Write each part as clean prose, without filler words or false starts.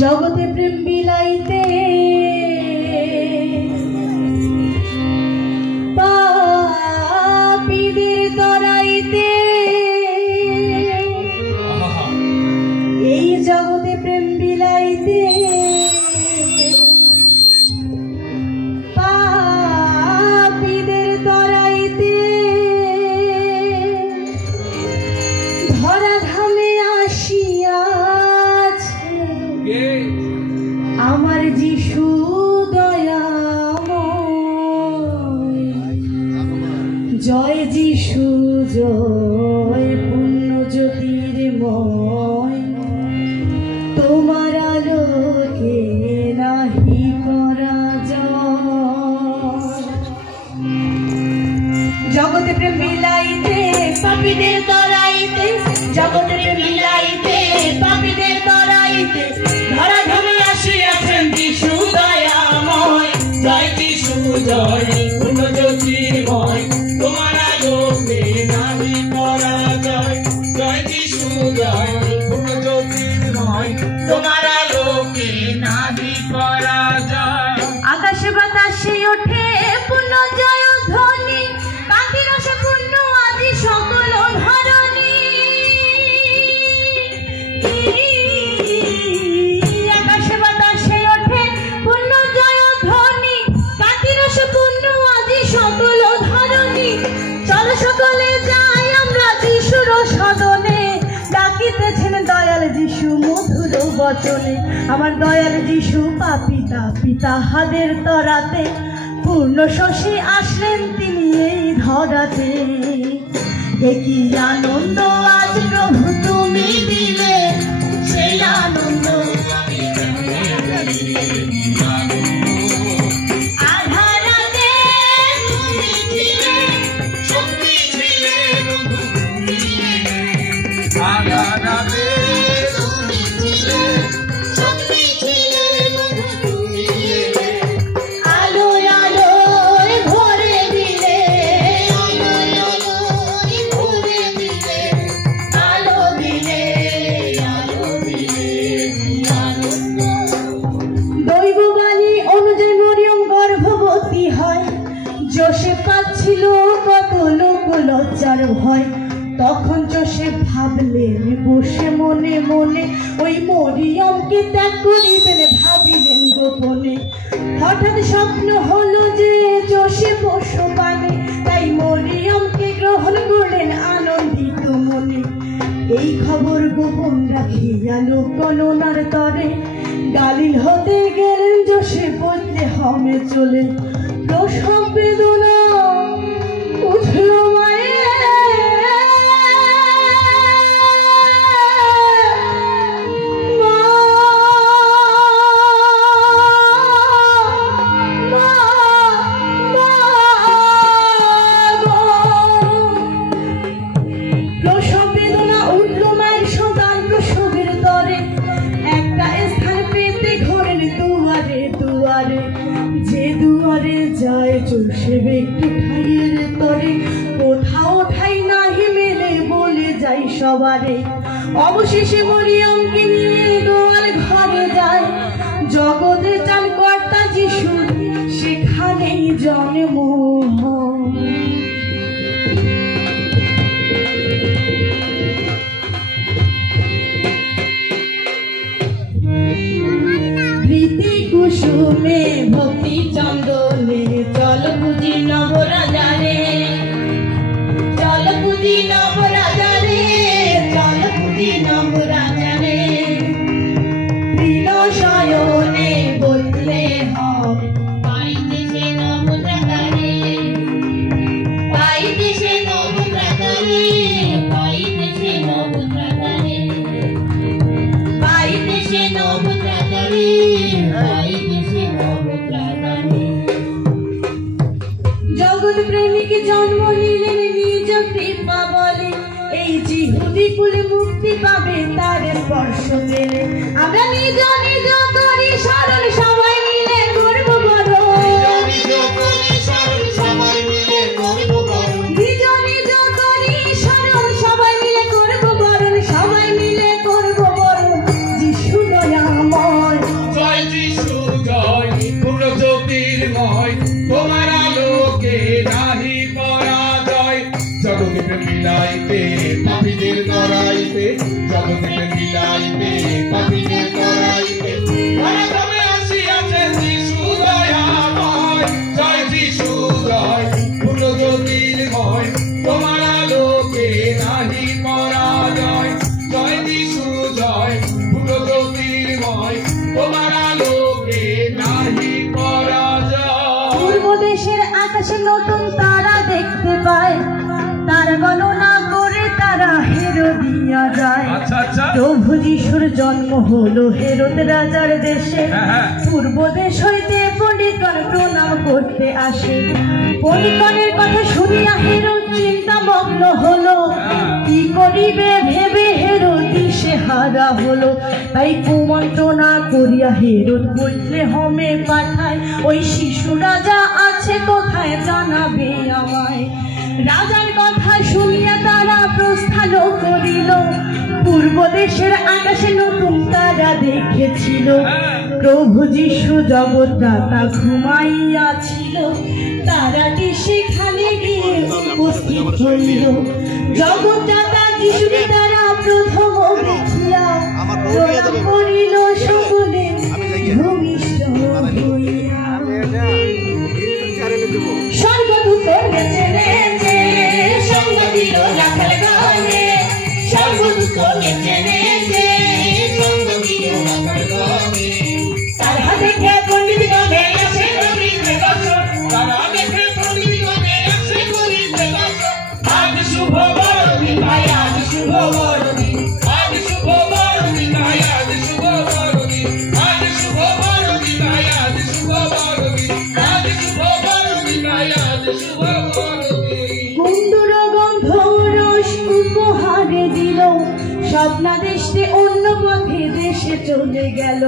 জগতে প্রেম বিলাইতে পাপীদের তরাইতে, এই জগতে প্রেম বিলাইতে পাপীদের তরাইতে, ধরা ধামে আসিয়াছে আমার যিশু দয়াময়। জয় যিশু জয় পুণ্য জ্যোতির্ময়, তোমার আলোকে নাহি করা যায়। জগতে প্রেম বিলাইতে পাপীদের তরাইতে, জগতে প্রেম বিলাইতে পাপীদের তরাইতে, ধরা ধামে আসিয়াছেন যিশু দয়াময়। জয় যিশু জয় পূর্ণ জ্যোতির্ময়, তোমার আলোকে নাহি করা যায়। জয় যিশু জয় পূর্ণ জ্যোতির্ময়, তোমার আলোকে নাহি করা যায়। আকাশে বাতাসে ওঠে পূর্ণ জয় ধ্বনি, কান্তি রসে পূর্ণ আজি সকল ধরণী। আকাশে বাতাসে ওঠে পূর্ণ জয় ধ্বনি, কান্তি রসে পূর্ণ আজি সকল ধরণী। চলো সকলে যাই আমরা যিশুর সদনে, ডাকিতেছেন দয়াল যিশু মধুর বচনে। আমার দয়াল যিশু পাপী তাপী তাহাদের তরাতে, পূর্ণ শশী আসলেন তিনি এই ধরাতে। কি আনন্দ আজ প্রভু তুমি দিলে, সেই আনন্দ আধারাতে তুমি ছিলে, শক্তি ছিলে তুমি আধারাতে তুমি ছিলে, শক্তি ছিলে তুমি। আলোয় আলোয় ভরে দিলে, আলোয় আলোয় ভরে দিলে, আলো দিলে, আলো দিলে আনন্দ। দৈববাণী অনুযায়ী মরিয়ম গর্ভবতী হয়, যোসেফ পাচ্ছিল কত লোক লজ্জার ভয়। তখন যোসেফ ভাবলেন বসে মনে মনে, ওই মরিয়মকে ত্যাগ করিবেন ভাবিলেন গোপনে। হঠাৎ স্বপ্ন হলো যে যোসেফ পশুপানে, তাই মরিয়মকে গ্রহণ করলেন আনন্দিত মনে। এই খবর গোপন রাখিয়া লোকগণনার তরে, গালিল হতে গেলেন যোসেফ বেথলেহেমে চলে। প্রসব বেদনা উঠল মায়ের, মা মা মা গো। প্রসব বেদনা উঠল মায়ের সন্তান প্রসবের তরে, একটা স্থান পেতে ঘোরেন দুয়ারে দুয়ারে। যে দুয়ারে যায় যোসেফ একটু ঠাইয়ের তরে, কোথাও ঠাই নাহি মেলে বলে যাই সবারে। অবশেষে মরিয়মকে নিয়ে দোয়ার ঘরে যায়, জগতের ত্রাণকর্তা যিশু সেখানেই জন্ম হয়। ভীতি কুশ কুসুমে ভক্তি চন্দনে চল পুজি নবরাজারে, চল পুজি নবরাজারে, চল পুজি নবরাজারে। তৃণ শয়নে বললে হবে পাইতে সে নবরাজারে, পাইতে সে নবরাজারে, পাইতে সে নবরাজারে, পাইতে সে নবরাজারে, পাইতে সে নবরাজারে। জগৎ প্রেমিক জন্ম নিলেন নিজ কৃপা বলে, এই জিহুদি কুলে মুক্তি পাবে তার স্পর্শ পেলে। আমরা নিজ নিজ করি স্মরণ সবাই মিলে করব বরণ, নিজ করে স্মরণ সবাই মিলে করব বরণ, নিজ নিজ করি স্মরণ সবাই মিলে করব বরণ, সবাই মিলে করব বরণ। যিশু দয়াময়, জয় যিশু জয়, পূর্ণ জ্যোতির্ময়, তোমার আলোকে নাহি পরাজয়। জগতে বিলাইতে পাপীদের তরাইতে, জগতে বিলাইতে পাপীদের তরাইতে, ধরাধামে আসিয়াছেন যিশু দয়াময়। জয় যিশু জয়, পূর্ণ জ্যোতির্ময়, তোমার আলোকে নাহি পরাজয়। জয় যিশু জয়, পূর্ণ জ্যোতির্ময়, তোমার আলোকে নাহি পরাজয়। পূর্ব দেশের আকাশে নতুন তারা দেখতে পায়, তার গণনা করে তারা হেরোদিয়া যায়। আচ্ছা আচ্ছা, প্রভু যিশুর জন্ম হলো হেরোদ রাজার দেশে, হ্যাঁ। পূর্ব দেশ হইতে পণ্ডিতগণ প্রণাম করতে আসে। পণ্ডিতগণের কথা শুনিয়া হেরোদ চিন্তামগ্ন হলো, কি করিবে ভেবে হেরোদ দিশেহারা হলো। তাই কুমন্ত্রণা করিয়া হেরোদ বললে হোমে পাঠায়, ওই শিশু রাজা আছে কোথায় জানাবে আমায়। রাজার কথা শুনিয়া তারা প্রস্থান করিল, পূর্ব দেশের আকাশে নতুন তারা দেখেছিল। প্রভু যিশু জগৎদাতা ঘুমাইয়াছিল, তারাটি সেখানে গিয়ে উপস্থিত হইল। জগৎদাতা যিশুকে তারা প্রথম দেখিয়া প্রণাম করিল সকলে ভূমিষ্ঠ হইয়া। স্বর্গদূত নেচে নেচে সঙ্গ দিল রাখাল গানে, স্বর্গদূত নেচে নেচে সঙ্গ দিল রাখাল গানে। তার হাতে কে পণ্ডিত গণে আসে করিতে বছর, তারা দেখে পণ্ডিতগণে আসে করিতে বছর। আজ শুভ বড়দিন ভাই, আজ শুভ বড়দিন, আজ শুভ বড়দিন ভাই, আজ শুভ বড়দিন, আজ শুভ বড়দিন ভাই, আজ শুভ বড়দিন, আজ শুভ বড়দিন ভাই, আজ শুভ বড়দিন। কুন্দুর গন্ধ রস উপহারে দিল, স্বপ্নাদেশে অন্য পথে দেশে চলে গেল।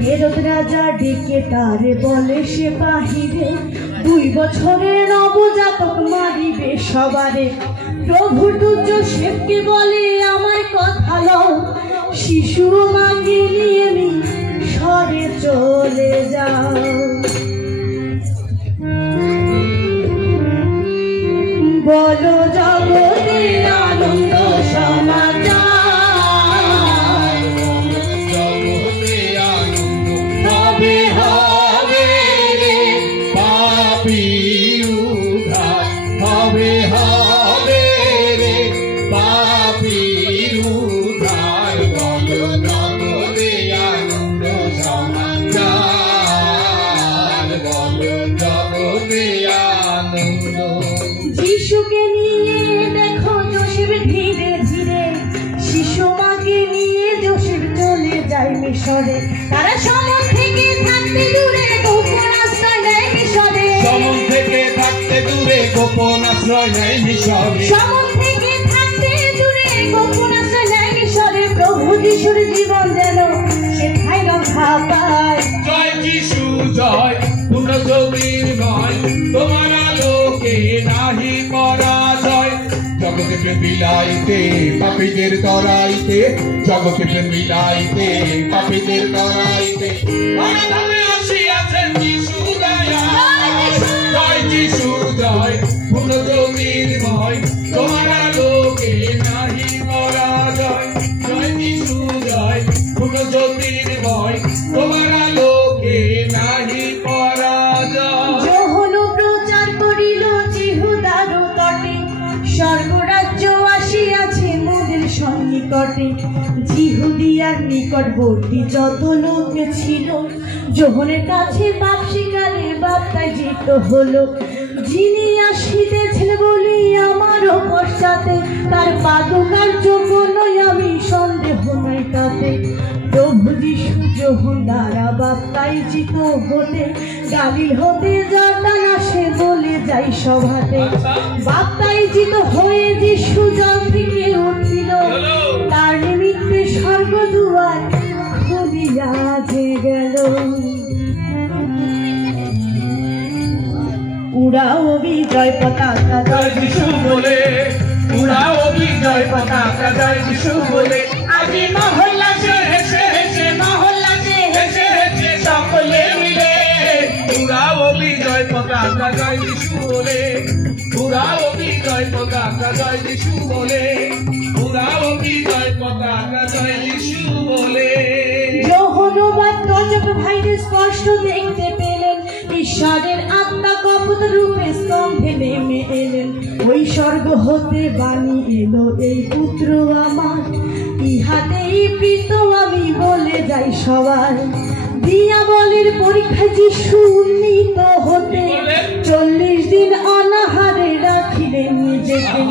হেরোদ রাজা ডেকে তারে বলে সে বাহিরে, 2 বছরের নবজাতক মারিবে সবারে। প্রভু যোসেফকে বলে আমার কথা লও, শিশু মাকে নিয়ে সরে চলে যাও। বলো জগতের আনন্দ সমাচার, জগতে আনন্দ হবে হবে রে, পাপী উদ্ধার হবে হবে রে, পাপী উদ্ধার। বলো জগতে আনন্দ সমাচার, বলো জগতে আনন্দ। যিশুকে নিয়ে দেখো যোসেফ ধীরে ধীরে, শিশু মাকে নিয়ে যোসেফ চলে যায় মিশরে। তারা সমন থেকে থাকতে দূরে গোপন আশ্রয় নেয় মিশরে, সমন থেকে থাকতে দূরে গোপন আশ্রয় নেয় মিশরে, সমন থেকে থাকতে দূরে গোপন আশ্রয় নেয় মিশরে। প্রভু যিশুর জীবন যেন সেখায় রক্ষা পায়। জয় যিশু জয়, পূর্ণ জ্যোতির্ময়, তোমার আলোকে নাহি পরাজয়। জগতে বিলাইতে পাপীদের তরাইতে, জগতে বিলাইতে পাপীদের তরাইতে, ধরাধামে আসিয়াছেন যিশু দয়াময়। জয় যিশু জয়, পূর্ণ জ্যোতির্ময়, তোমার আলোকে নাহি পরাজয়। জয় যিশু জয়, পূর্ণ জ্যোতির্ময়, তোমার আলোকে নিকটবর্তী যত লোকে ছিল, যোহনের কাছে বাপ শিকারের বাপ্তায় জিত হলো। যিনি আসিতেছেন বলি আমারও পশ্চাতে, তার পাদুকার যোগ্য নই আমি, সন্দেহ নাই তাতে। প্রভু যিশু যোহন দ্বারা বাপ্তায় জিত হতে, গালিল হতে জর্দান আসে বলে যাই সভাতে। বাপ্তায় জিত হয়ে যিশু জল থেকে উঠিল, তার নিমিত্তে স্বর্গদুয়ার খুলিয়া যে গেল। উড়াও বিজয় পতাকা জয় যিশু বলে, উড়াও বিজয় পতাকা জয় যিশু বলে। আজি মহল্লাসে হেসে হেসে, মহল্লাসে হেসে হেসে সকলে মিলে উড়াও বিজয় পতাকা জয় যিশু বলে, উড়াও বিজয় পতাকা জয় যিশু বলে, উড়াও বিজয় পতাকা জয় যিশু বলে। যোহনবাদ গজব ভাইরে স্পষ্ট দেখতে পেলেন, ঈশ্বরের আত্মা কপট রূপে স্তম্ভে নেমে এলেন। ওই স্বর্গ হতে বাণী এলো, এই পুত্র আমার, ইহাতেই প্রীত আমি বলে যাই সবার। দিয়াবলের পরীক্ষায় যিশু উন্নীত হতে, 40 দিন অনাহারে রাখিলেন নিজেকে।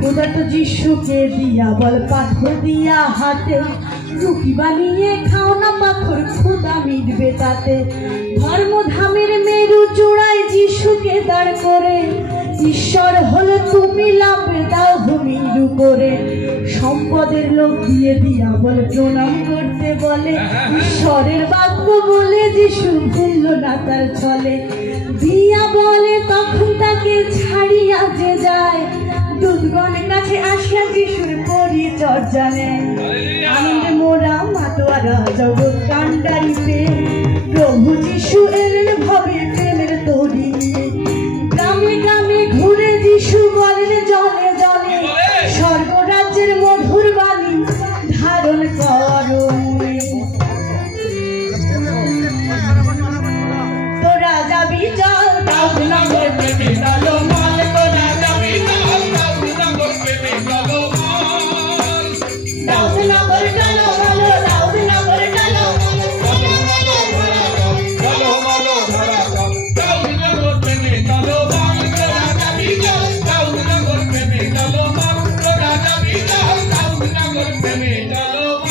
ক্ষুধার্ত যিশুকে দিয়াবল পাথর দিয়া হাতে, রুটি বানিয়ে খাও না পাথর, ক্ষুধা মিটবে তাতে। ধর্মধামের মেরু চূড়ায় যিশুকে দাঁড় করে, ঈশ্বর হলো তুমি লাভে দাও ভূমিরু করে। সম্পদের লোক দিয়ে দিয়াবল প্রণাম করতে বলে, ঈশ্বরের বাক্য বলে যিশু ভুলল না তার ছলে। দিয়াবলে তখন তাকে ছাড়িয়া যে যায়, দূতগণের কাছে আসিয়া যিশুর পরিচর্যা নেয়। আনন্দে মোরা মাতোয়ারা জগৎ কান্ডারিতে, প্রভু যিশু এলেন ভবে প্রেমের তরি নিয়ে। গ্রামে গ্রামে ঘুরে যিশু বলেন জলে জলে, স্বর্গরাজ্যের মধুর বাণী ধারণ করো। তোরা যাবি চল দাউদ নগর প্রেমে দলমল, তোরা যাবি চল দাউদ নগর প্রেমে দলমল। দাউদ নগর দলমল, দাউদ নগর দলমল, দলমল ধরাতল, দাউদ নগর প্রেমে দলমল। তোরা যাবি চল দাউদ নগর প্রেমে দলমল, তোরা যাবি চল দাউদ নগর প্রেমে দলমল।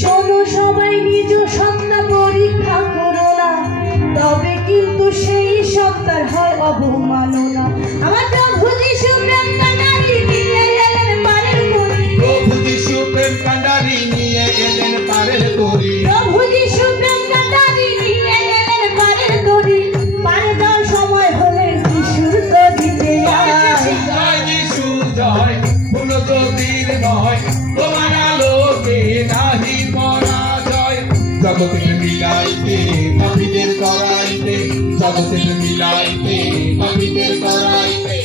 শোনো সবাই নিজ সত্তা পরীক্ষা করো না, তবে কিন্তু সেই সত্তার হয় অবমাননা। আমার প্রভু যিশু প্রেম কান্ডারি নিয়ে এলেন পারের তরি, প্রভু যিশু প্রেম কান্ডারি নিয়ে গেলেন পারের তরি, প্রভু যিশু প্রেম কান্ডারি নিয়ে এলেন পারের তরি। পারে যাওয়ার সময় হলে যিশুর তরিতে আয়। জয় যিশু জয়, ভুল জ্যোতির নয়, তোমার আলোকে নাহি পরাজয়। জগতের মিলাইতে পাপীদের করাইতে, জগতের মিলাইতে পাপীদের করাইতে,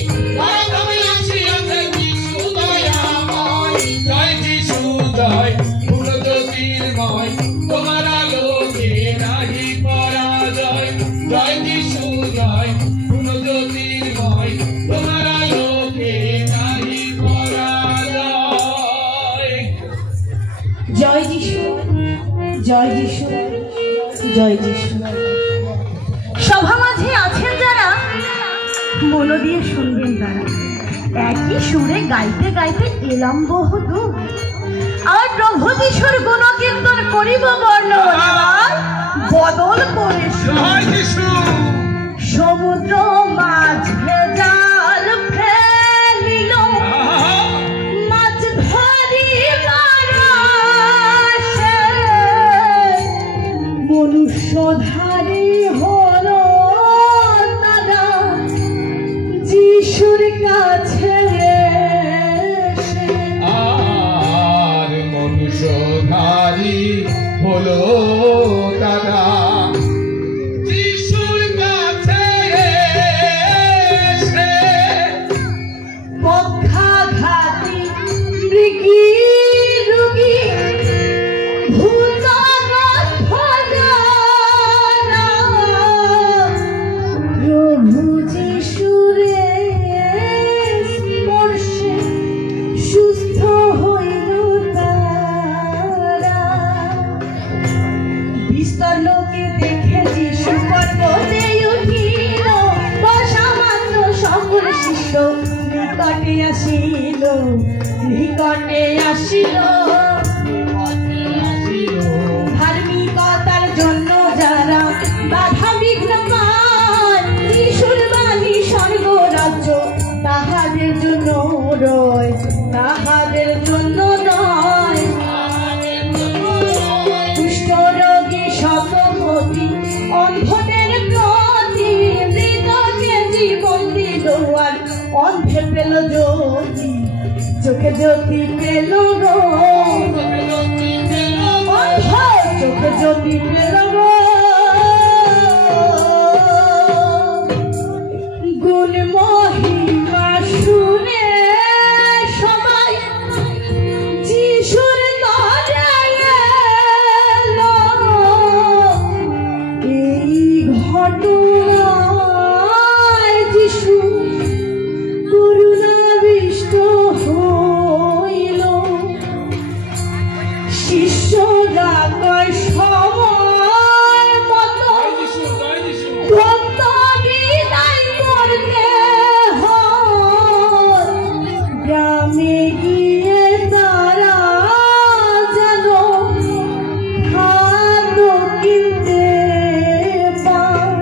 তুমি আসিয়াছে যিশু দয়াময়। জয় যিশু জয়, ভুল জ্যোতির্ময়, তোমার আলোকে নাহি পরাজয়। জয় যিশু জয়, ভুল জ্যোতির্ময়, তোমার আলোকে নাহি পরাজয়। জয় যিশু, জয় যিশু, জয় যিশু। সভা মাঝে আছেন যারা, মন দিয়ে শুনবেন তারা। একই সুরে গাইতে গাইতে এলাম বহুদূর, আর প্রভু যিশুর গুণকীর্তন করিব বর্ণনা, বদল করে জয় যিশু। সমুদ্র মাঝে জাল ফেলিল, মাছ ধরিবার আশে, মনুষ্যধারী হলো তারা যিশুর কাছে এসে। আর মনুষ্যধারী হলো তারা যিশুর কাছে এসে। পক্ষাঘাতী মৃগী রোগী ভূতগ্রস্ত যারা, প্রভু যিশুর স্পর্শে সুস্থ হইল তারা। নিস্তর লোকে দেখে যিশু পর্বতে উঠিল, বসা মাত্র সকল শিষ্য নিকটে আসিল, নিকটে আসিল। ধার্মিকতার জন্য যারা বাধা বিঘ্ন পায়, যিশুর বাণী স্বর্গ রাজ্য তাহাদের জন্য রয়, তাহাদের জন্য নয়। কুষ্ঠ রোগী শতপথী অন্ধদের প্রতি, মৃতকে জীবন দিল আর অন্ধে পেল জ্যোতি, চোখে জ্যোতি পেল গো, অন্ধ চোখে জ্যোতি পেল গো। গুণ মহিমা শুনে সবাই যিশুর তরে এলো, এই ঘটনায় যিশু করুণাবিষ্ট হইল। শিষ্যরা কয় সময় মতো ভক্ত বিদায় করতে হয়, গ্রামে গিয়ে তারা যেন খাদ্য কিনতে পায়।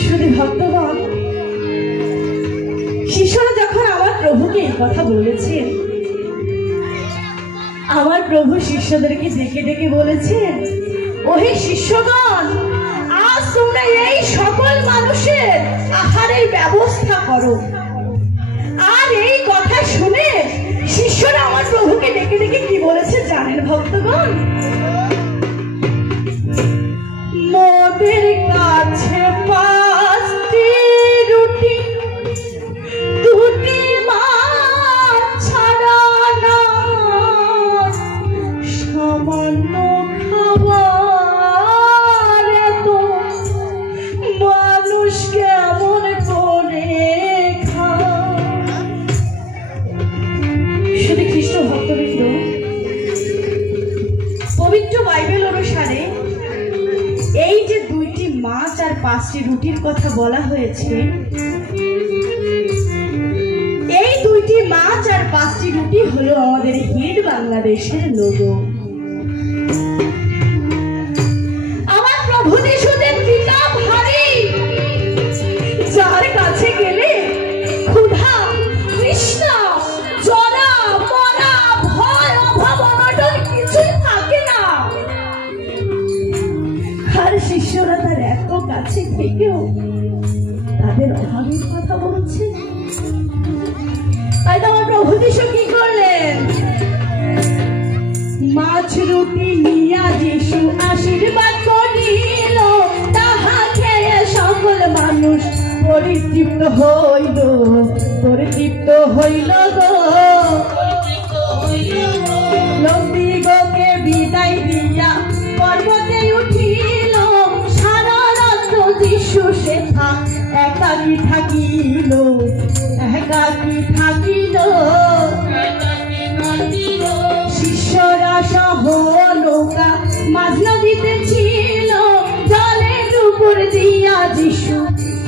শুধু ভক্তগণ, শিষ্যরা যখন আমার প্রভুকে এই কথা বলেছেন, আমার প্রভু শিষ্যদেরকে ডেকে ডেকে বলেছেন, ওহে শিষ্যগণ, আজ তোমরা এই সকল মানুষের আহারের ব্যবস্থা করো। আর এই কথা শুনে শিষ্যরা আমার প্রভুকে ডেকে ডেকে কি বলেছে জানেন ভক্তগণ? মোদের কাছে 5টি রুটি, 2টি মাছ ছাড়া সামান্য খাবার, এত মানুষ কেমন করে খায়? শুধু খ্রিস্ট ভক্তবৃন্দ, পবিত্র বাইবেল অনুসারে এই যে 2টি মাছ আর 5টি রুটির কথা বলা হয়েছে, এই 2টি মাছ আর 5টি রুটি হলো আমাদের হিট বাংলাদেশের লোগো। আমার প্রভু যিশুদের পিতা ভারী, যার কাছে গেলে ক্ষুধা, তৃষ্ণা, জরা, মরা, ভয়, অভাব, অনটন কিছুই থাকে না। আর শিষ্যরা তার এত কাছে থেকেও তাদের অভাবের কথা বলছে। তাই তো আমার প্রভু যিশু কি করলেন? মাছ রুটি নিয়া যিশু আশীর্বাদ করিল, তাহা খেয়ে সকল মানুষ পরিতৃপ্ত হইল, পরিতৃপ্ত হইল গো। লোকদিগকে বিদায় দিয়া পর্বতে উঠিল, সারা রাত্র যিশু সেথা একাকী থাকিল, একাকী থাকিল। শিষ্যরা সহ নৌকা মাঝ নদীতে ছিল, জলের উপর দিয়া যিশু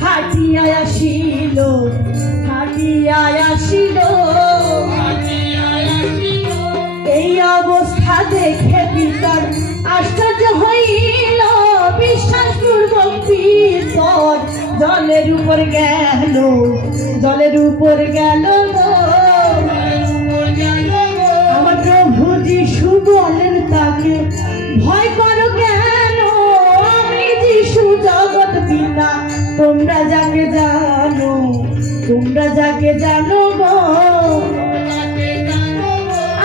হাঁটিয়া আসিল, হাঁটিয়া আসিল। এই অবস্থা দেখে পিতর আশ্চর্য হইল, বিশ্বাসপূর্বক পিতর জলের উপর গেল, জলের উপর গেল। আমার প্রভু যিশু বলেন তাকে, ভয় করো কেন, আমি যিশু জগৎ পিতা, তোমরা যাকে জানো, তোমরা যাকে জানো গো।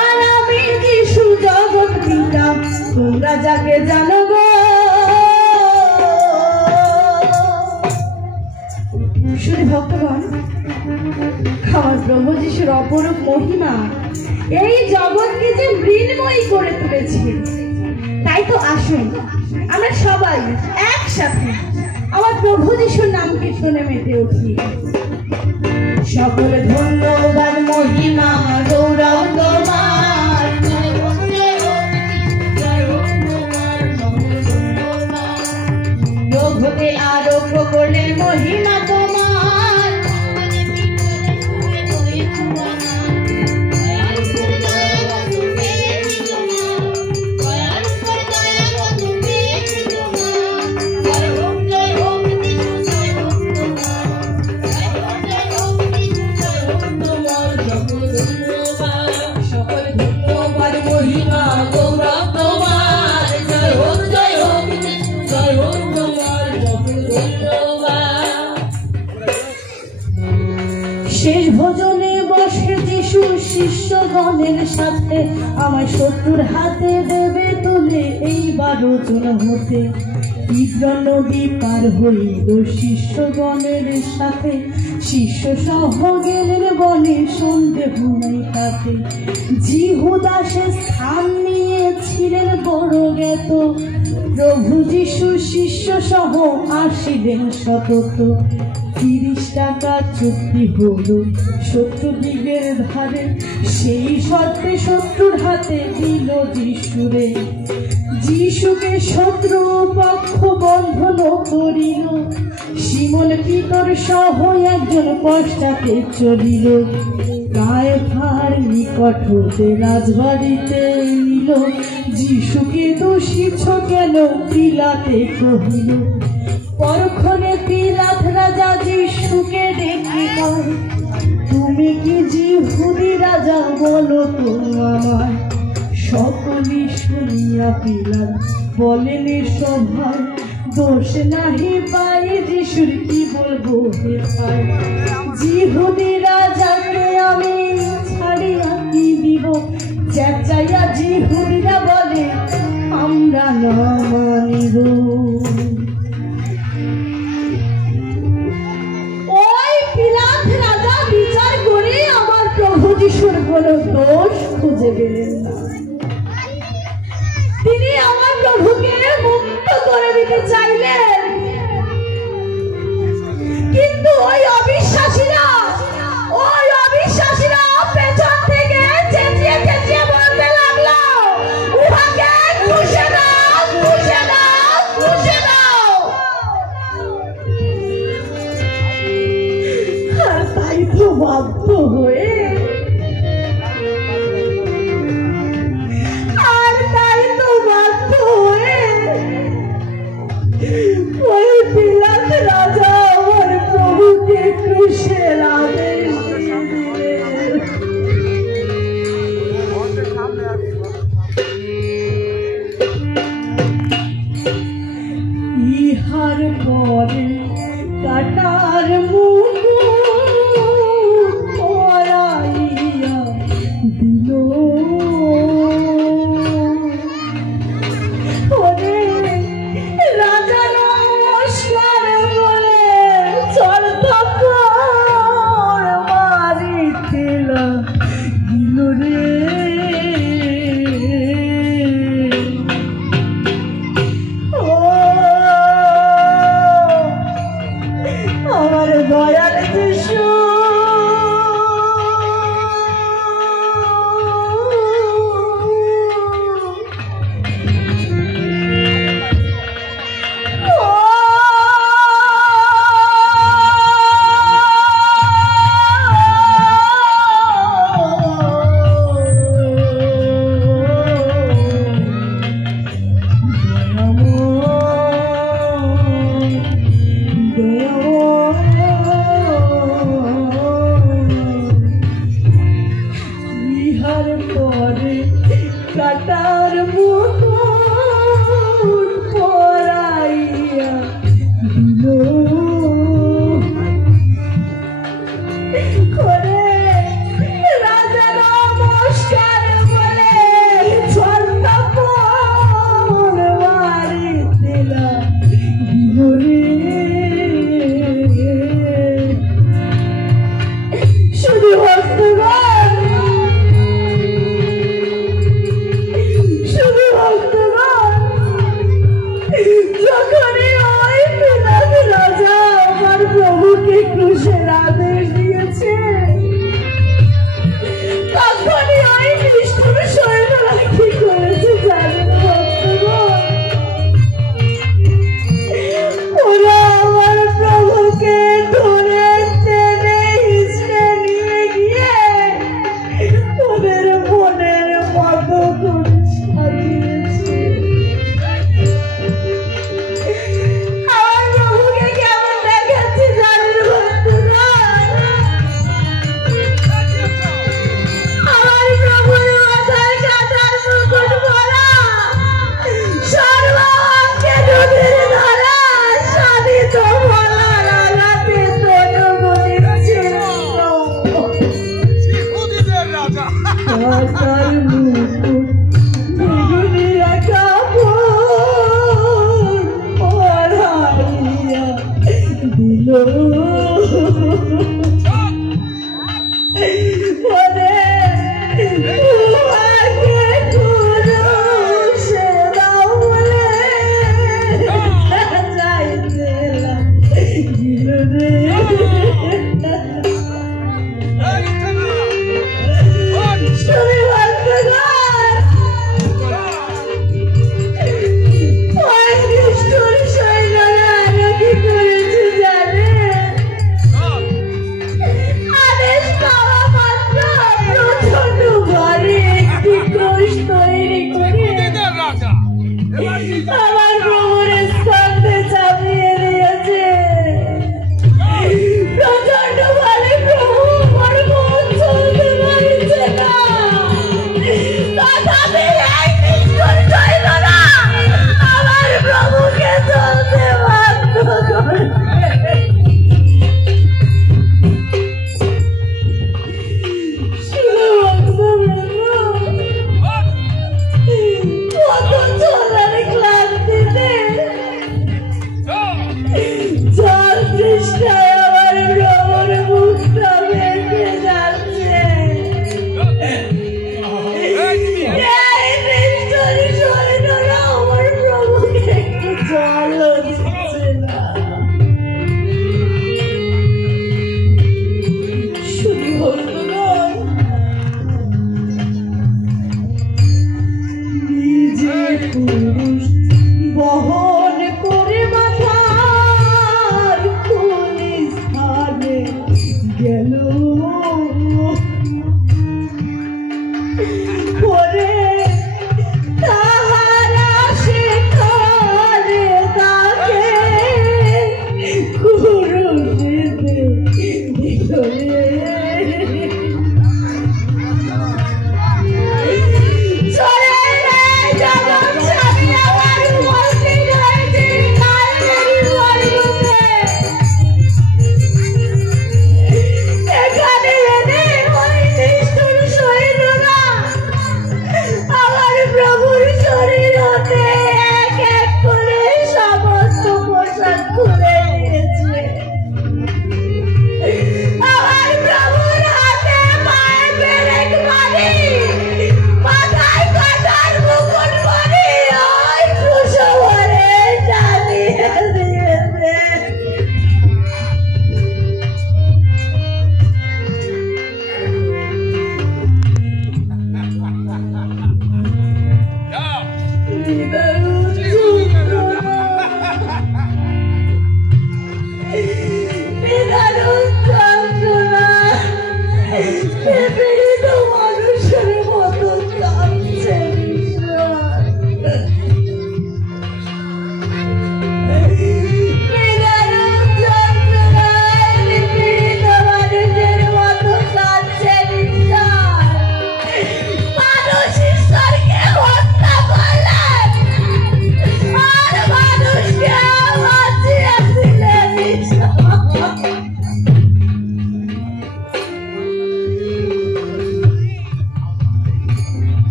আর আমি যিশু জগৎ পিতা, তোমরা যাকে জানো গো। শুধু ভক্তগণ, আমার প্রভু যিশুর অপরূপ মহিমা এই জগৎকে যে মৃন্ময়ী করে তুলেছে। তাই তো আসুন আমরা সবাই একসাথে আমার প্রভু যিশুর নাম কীর্তনে মেতে উঠি। সকল ধন্যবাদ মহিমা গৌরব তোমার, ভঙ্গ করলেন মহিমা তোমার। সকল ধন্যবাদ মহিমা গৌরব তোমার। জয় হোক জয় হোক জয় হোক তোমার সকল ধন্যবাদ। শেষ ভোজনে বসে যিশু শিষ্যগণের সাথে আমার শত্রুর হাতে দেবে তুলে এই 12 জন হতে। ঈদগাঁ নদী পার হইল শিষ্যগণের সাথে, শিষ্য সহ গেলেন বনে সন্দেহ নাই তাতে। জিহুদা সে স্থান নিয়েছিলেন বড় জ্ঞাত, প্রভু যিশু শিষ্য সহ আসিলেন সতত। 30 টাকা চুক্তি হলো শত্রুদিগের ধারে, সেই শর্তে শত্রুর হাতে দিল যিশুরে। যিশুকে শত্রু পক্ষ বন্ধন করিল, সিমন পিতর সহ একজন পশ্চাতে চলিল। কায়ফার নিকট হতে রাজবাড়িতে নিল, যিশুকে দোষীছ কেন পিলাতে কহিল। পরক্ষণে পিলাত রাজা যিশুকে ডেকে কয়, তুমি কি যিহুদি রাজা বলো তো আমায়। সকলে শুনিয়া পিলাত বলেন সভায়, দোষ নাহি পাই যিশুর কি বলবো হে ভাই। যিহুদি রাজাকে আমি ছাড়িয়া কি দিব, চেঁচাইয়া যিহুদিরা বলে আমরা না মানিব। ওই পিলাত রাজা বিচার করে আমার প্রভু যিশুর কোনো দোষ খুঁজে পেলেন না। তিনি আমার প্রভুকে মুক্ত করে দিতে চাইলেন, কিন্তু ওই অবিশ্বাসীরা পেছন থেকে চেঁচিয়ে চেঁচিয়ে বলতে লাগলো, উহাকে ক্রুশে দাও, ক্রুশে দাও, ক্রুশে দাও। আর তাই তো বাধ্য হয়ে ওই পিলাত রাজা আমার প্রভুকে ক্রুশের আদেশ দিলেন। ইহার পরে কাটার মুকুট পরাইয়া দিল। রাজা নমস্কার বলে চরথর মারিছিল গিল রে। ও আমার দয়াল যিশু, কাটার মুকুট পরাইয়া দিল। রাজা নমস্কার বলে ছত্রপর মারিছিল গিল রে। শুধু ভক্তগণ, যখনই ওই পিলাত রাজা আমার প্রভুকে ক্রুশের আদেশ দিয়েছে, তখনই ওই নিষ্ঠুর সৈন্যরা কি করেছে জানেন ভক্তগণ? ওরা আমার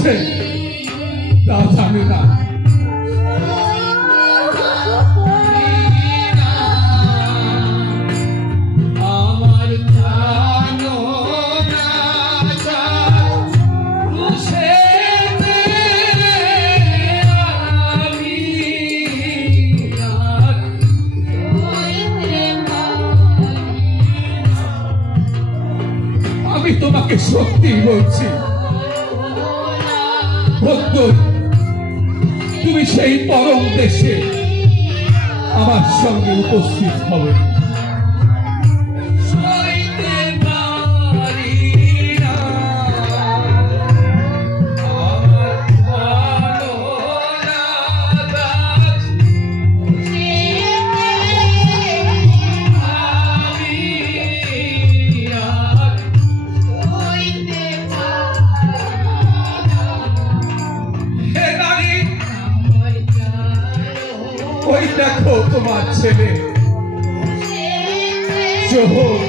আছে তা জানে না। আমি তোমাকে সত্যি বলছি, তুমি সেই পরম দেশে আমার সঙ্গে উপস্থিত হবে। ওই দেখো তোমার ছেলে জোহর,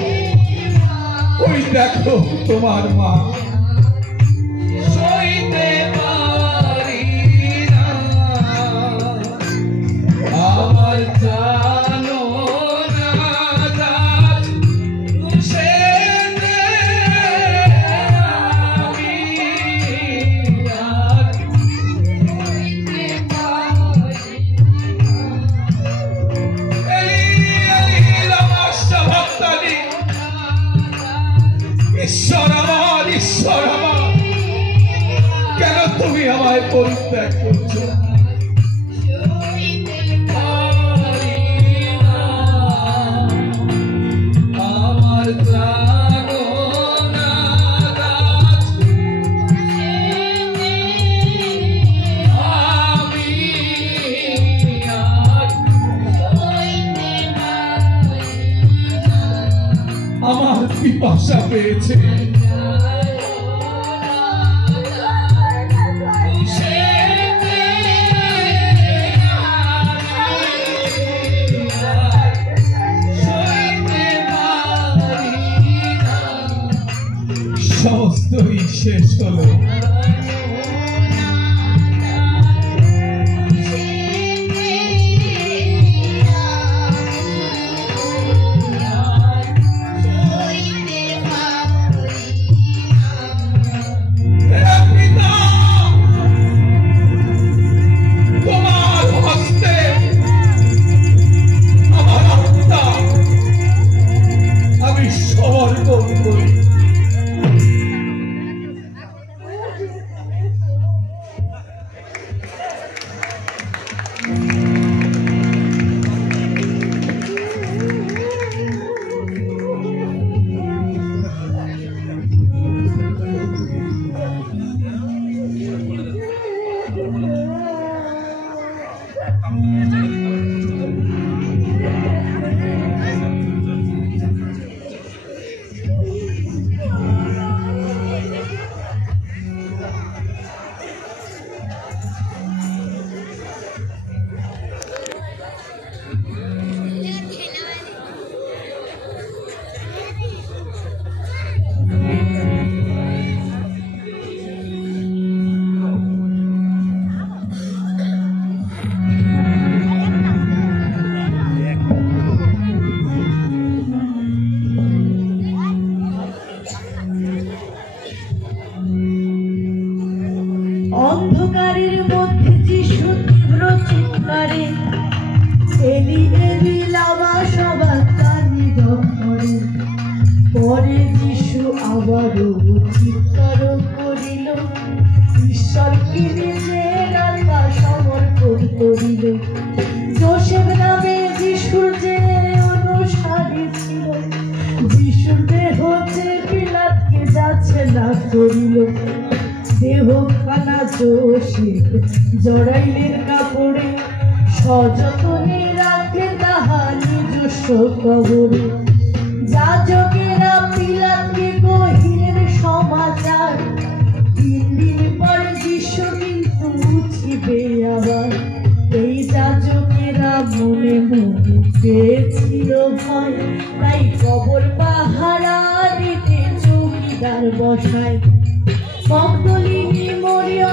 ওই দেখো তোমার মা। সইতে পারি না আমার জানো না দাস, সইতে আমি আর সইতে পারি। ঈশ্বর আমার, ঈশ্বর আমার, কেন তুমি আমায় পরিত্যাগ করছো? আমার জানো না দাস, আমি আর আমার পিপাসা পেয়েছে। সমস্তই শেষ হলো। আমি সমর্পণ করি। অন্ধকারের মধ্যে যিশু তীব্র চিৎকারে এলি এলি লামা সবার কানি করে। পরে যিশু আবারও চিৎকার করিল, ঈশ্বরকে নিজের আত্মা সমর্পণ করিল। যোসেফ নামে যিশুর যে অনুসারী ছিল, যিশুর দেহ যে পিলাতকে যাচ্ছে না করিল। দেহখানা যোসেফ জড়াইলেন কাপড়ে, সযতনে রাখে তাহা নিজস্ব কবরে। যাজকেরা পিলাতকে কহিলেন সমাচার, 3 দিন পর যিশু কিন্তু উঠিবে আবার। এই যাজকেরা মনে মনে পেয়েছিল ভয়, তাই কবর পাহারা দিতে চৌকিদার বসায়। মগদলিনী মরিয়ম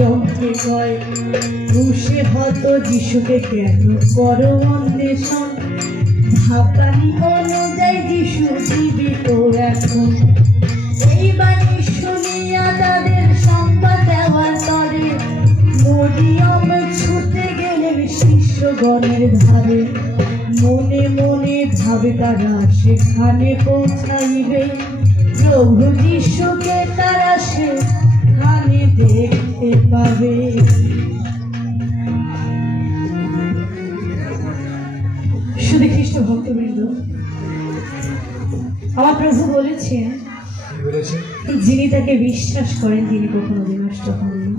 যন্ত্রে কয় ক্রুশে হত যিশুকে কেন করো অন্বেষণ, ভাববানি অনুযায়ী যিশু জীবিত এখন। এই বাণী শুনিয়া তাদের সংবাদ দেওয়ার তরে মরিয়ম ছুটে গেলেন শিষ্যগণের ধারে। মনে মনে ভাবে তারা সেখানে পৌঁছাইবে, প্রভু যিশুকে তারা সেখানে দেখতে পাবে। শুধু খ্রিস্ট ভক্তবৃন্দ, আমার প্রভু বলেছেন যিনি তাকে বিশ্বাস করেন তিনি কখনো বিনষ্ট হন না,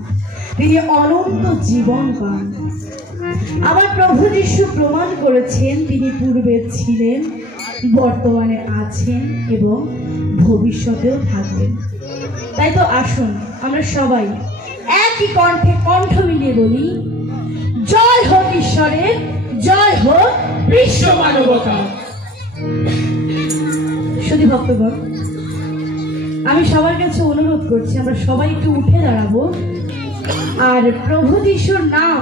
তিনি অনন্ত জীবন পান। আমার প্রভু যিশু প্রমাণ করেছেন তিনি পূর্বে ছিলেন, বর্তমানে আছেন এবং ভবিষ্যতেও থাকবেন। তাই তো আসুন আমরা সবাই একই কণ্ঠে কণ্ঠ মিলিয়ে বলি, জয় হোক ঈশ্বরের, জয় হোক বিশ্ব মানবতা। শুধু ভক্তগণ, আমি সবার কাছে অনুরোধ করছি আমরা সবাই একটু উঠে দাঁড়াবো আর প্রভু যিশুর নাম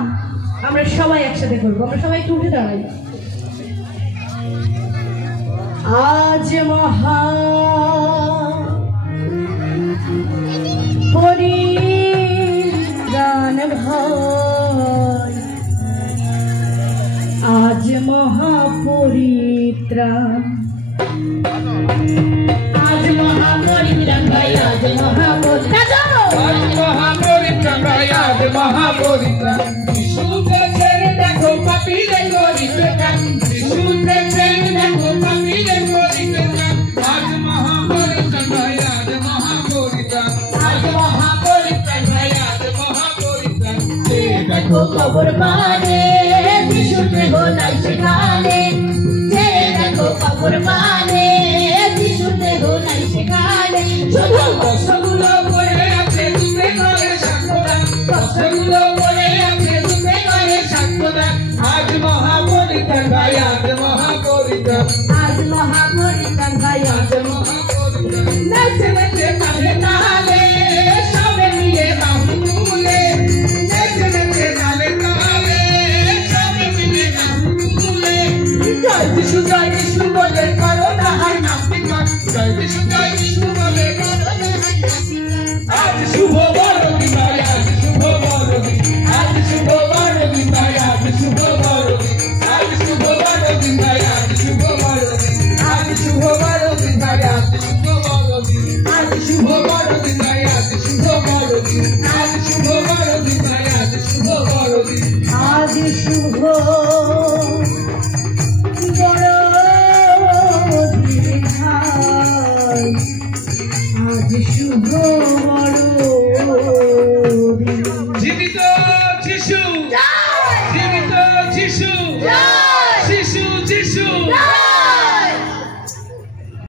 আমরা সবাই একসাথে করবো। আমরা সবাই একটু উঠে দাঁড়াই। আজ মহা পরিত্রাণ ভাই, আজ মহাপরিত্রাণ, আজ মহাপরিত্রাণ ভাই, আজ মহাপরিত্রাণ, আজ মহাপরিত্রাণ ভাই, আজ মহাপরিত্রাণ। যিশু দেখেন দেখো পাপীদের করিতে কাম, যিশু দেখেন দেখো পাপীদের করিতে কাম। আজ মহাপরিত্রাণ ভাই, আজ মহাপরিত্রাণ, আজ মহাপরিত্রাণ ভাই, আজ মহাপরিত্রাণ। দেখো কবর পানে যিশু দেহ নাই সেখানে, দেখো কবর পানে যিশু দেহ নাই সেখানে। শুধু কষ্টগুলো পড়ে আছে তুমি করে সাক্ষ্যদান, কষ্টগুলো পড়ে আছে তুমি করে সাক্ষ্যদান। আজ মহাপরিত্রাণ ভাই, আজ মহাপরিত্রাণ, আজ মহাপরিত্রাণ ভাই, আজ মহাপরিত্রাণ। নাচে নাচে তালে তালে সবে মিলে বাহু তুলে, নাচে নাচে তালে তালে সবে মিলে বাহু তুলে। জয় যিশু বলে করো না হার নাস্তিকবাদ, জয় যিশু বলে করো না হার নাস্তিকবাদ। আজ শুভ বড়দিন ভাই, আজ শুভ বড়দিন, আজ শুভ বড়দিন ভাই, আজ শুভ বড়দিন, আজ শুভ বড়দিন ভাই, আজ শুভ বড়দিন, আজ শুভ বড়দিন ভাই, আজ শুভ বড়দিন, আজ শুভ বড়দিন ভাই, আজ শুভ বড়দিন, আজ শুভ বড়দিন ভাই, আজ শুভ বড়দিন, আজ শুভ আজ শুভ বড়দিন। জীবিত যিশু, জীবিত যিশু।